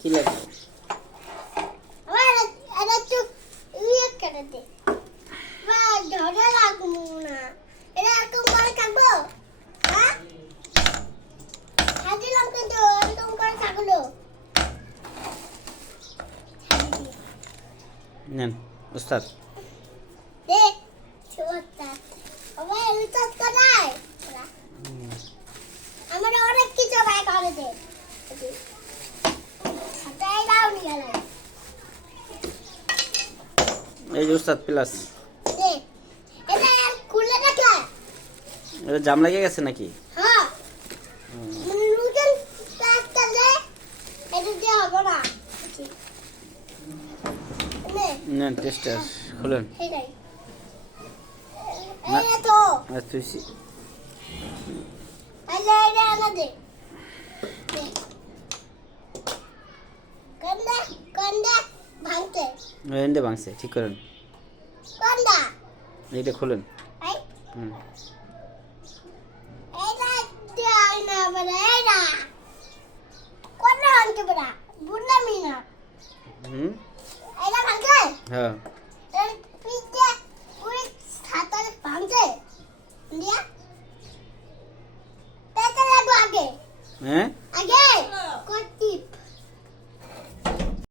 কি লাগে? আমার এটা চুপ ইয়ে করে দে বা ধরে লাগবো না এটা এরকম করে থাকবো হ্যাঁ ছাড়িলাম কিন্তু এরকম করে থাকলো নেন উস্তাদ। দে ছোটটা আমার উচ্চাত করাই আমার অনেক কিছু বাই করে দে তাই দাও নি গেল এই যে উস্তাদ প্লাস। দে এটা খুলে রাখলা এটা জাম লেগে গেছে নাকি? হ্যাঁ নুডল প্যাক করলে এটা দিয়ে হবে না নে নেন টেস্টার খুলেন। সেটাই না। এই তো আর তুই আলে এটা আনা দে কন্দা কন্দা ভাঙতে এন্ডে ভাঙছে, ঠিক করেন। কন্দা এইটা খুলেন। এই হুম এটা দিয়ে না বলে এটা কন্দা ভাঙতে বড়া বুঝলামই না হুম এটা ভাঙতে হ্যাঁ